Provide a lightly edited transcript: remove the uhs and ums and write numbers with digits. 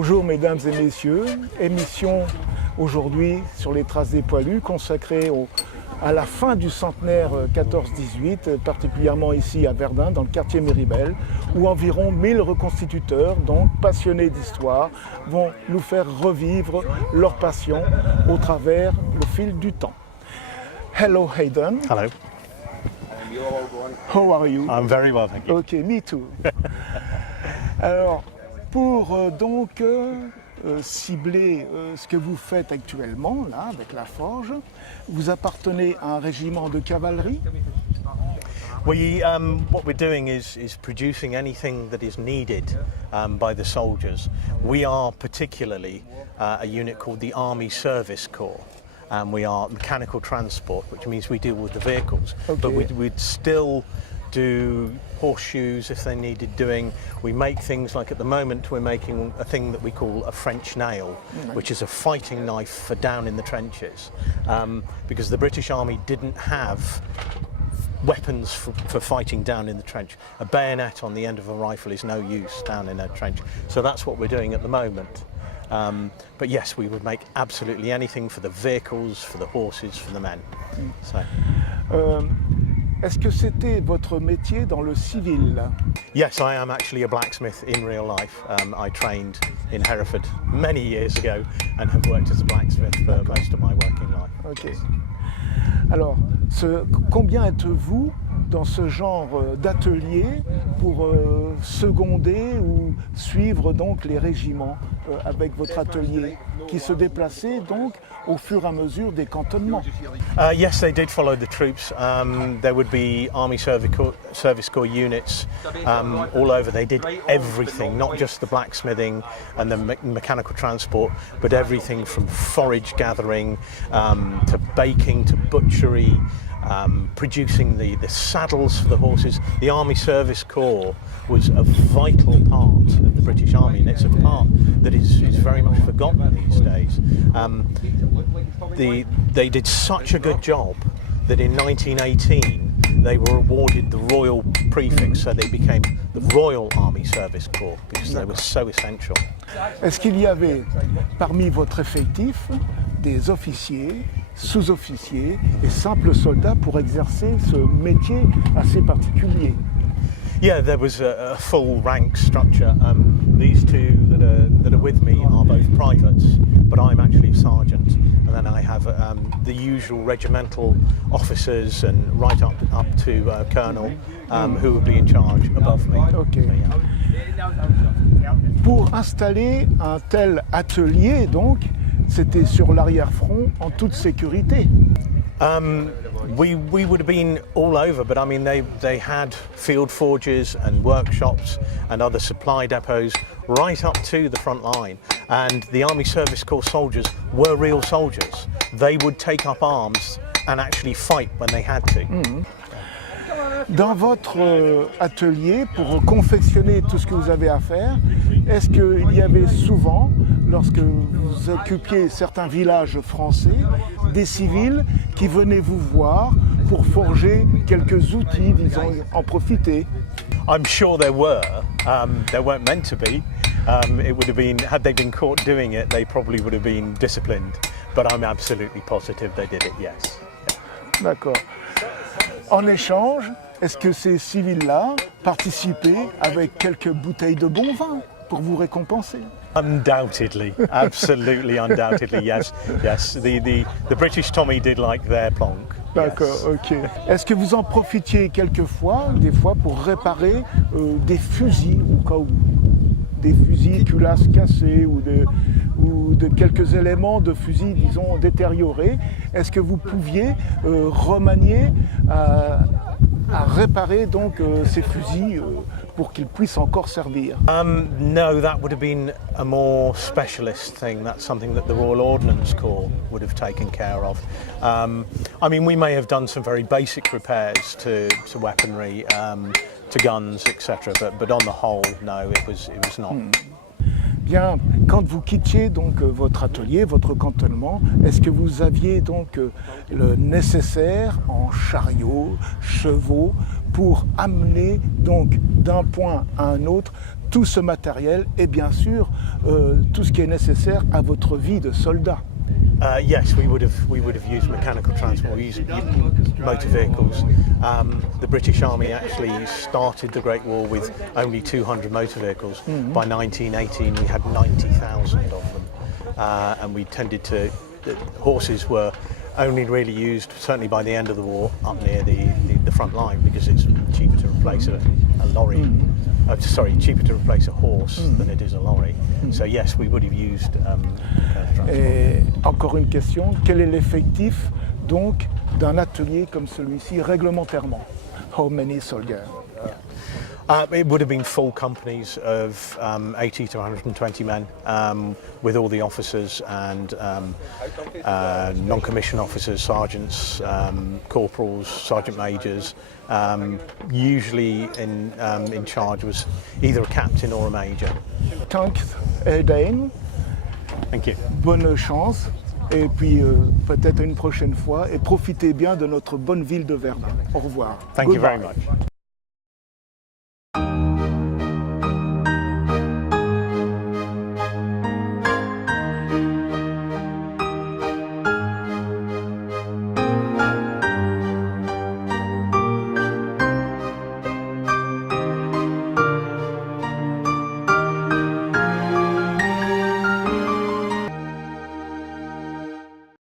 Bonjour mesdames et messieurs, émission aujourd'hui sur les traces des poilus consacrée à la fin du centenaire 14-18, particulièrement ici à Verdun, dans le quartier Méribel, où environ 1000 reconstituteurs, donc passionnés d'histoire, vont nous faire revivre leur passion au travers le fil du temps. Hello Hayden. Hello. How are you? I'm very well, thank you. Ok, me too. Alors, pour cibler ce que vous faites actuellement, là, avec la forge, vous appartenez à un régiment de cavalerie? What we're doing is producing anything that is needed by the soldiers. We are particularly a unit called the Army Service Corps. We are mechanical transport, which means we deal with the vehicles, okay. But we'd still do horseshoes if they needed doing. We make things like at the moment we're making a thing that we call a French nail, which is a fighting knife for down in the trenches, because the British Army didn't have weapons for fighting down in the trench. A bayonet on the end of a rifle is no use down in a trench, so that's what we're doing at the moment. But yes, we would make absolutely anything for the vehicles, for the horses, for the men. So. Est-ce que c'était votre métier dans le civil? Yes, I am actually a blacksmith in real life. I trained in Hereford many years ago and have worked as a blacksmith for most of my working life. Ok. Alors, combien êtes-vous dans ce genre d'atelier pour seconder ou suivre donc les régiments avec votre atelier qui se déplaçait donc au fur et à mesure des cantonnements? Yes, they did follow the troops. There would be Army Service Corps units all over. They did everything, not just the blacksmithing and the mechanical transport, but everything from forage gathering to baking to butchery. Producing the saddles for the horses. The Army Service Corps was a vital part of the British Army, and it's a part that is very much forgotten these days. They did such a good job that in 1918 they were awarded the Royal Prefix, so they became the Royal Army Service Corps because they were so essential. Est-ce qu'il y avait parmi votre effectif des officiers, sous-officiers et simples soldats pour exercer ce métier assez particulier? Yeah, there was a full rank structure. These two that are with me are both privates, but I'm actually a sergeant, and then I have the usual regimental officers and right up to colonel who would be in charge above me. Okay. So, yeah. Pour installer un tel atelier, donc, c'était sur l'arrière-front en toute sécurité. We would have been all over, but I mean they had field forges and workshops and other supply depots right up to the front line, and the Army Service Corps soldiers were real soldiers. They would take up arms and actually fight when they had to. Dans votre atelier, pour confectionner tout ce que vous avez à faire, est-ce qu'il y avait souvent, lorsque vous occupiez certains villages français, des civils qui venaient vous voir pour forger quelques outils, disons, en profiter? I'm sure there were. There weren't meant to be. It would have been, had they been caught doing it, they probably would have been disciplined. But I'm absolutely positive they did it, yes. D'accord. En échange, est-ce que ces civils-là participaient avec quelques bouteilles de bon vin pour vous récompenser? Undoubtedly, absolutely, undoubtedly, yes, yes. The British Tommy did like their plonk. D'accord, yes. ok. Est-ce que vous en profitiez quelquefois, des fois, pour réparer des fusils au cas où? Des fusils culasse cassés ou de quelques éléments de fusils, disons, détériorés. Est-ce que vous pouviez remanier à réparer donc ces fusils pour qu'ils puissent encore servir? No, that would have been a more specialist thing. That's something that the Royal Ordnance Corps would have taken care of. I mean, we may have done some very basic repairs to weaponry, to guns, etc. But on the whole, no, it was not. Bien, quand vous quittiez donc votre atelier, votre cantonnement, est-ce que vous aviez donc le nécessaire en chariot, chevaux, pour amener donc d'un point à un autre tout ce matériel et bien sûr tout ce qui est nécessaire à votre vie de soldat? Yes, we would have used mechanical transport. We used motor vehicles. The British Army actually started the Great War with only 200 motor vehicles. By 1918, we had 90,000 of them, and we tended to. The horses were only really used, certainly by the end of the war, up near the front line because it's cheaper to replace a lorry. Cheaper to replace a horse than it is a lorry. So yes, we would have used transport. Et encore une question, quel est l'effectif donc d'un atelier comme celui-ci réglementairement? How many soldiers? It would have been full companies of 80 to 120 men, with all the officers and non-commissioned officers, sergeants, corporals, sergeant majors. Usually in charge was either a captain or a major. Thanks, Dane. Thank you. Bonne chance et puis peut-être une prochaine fois et profitez bien de notre bonne ville de Verdun. Au revoir. Thank you very Goodbye. much.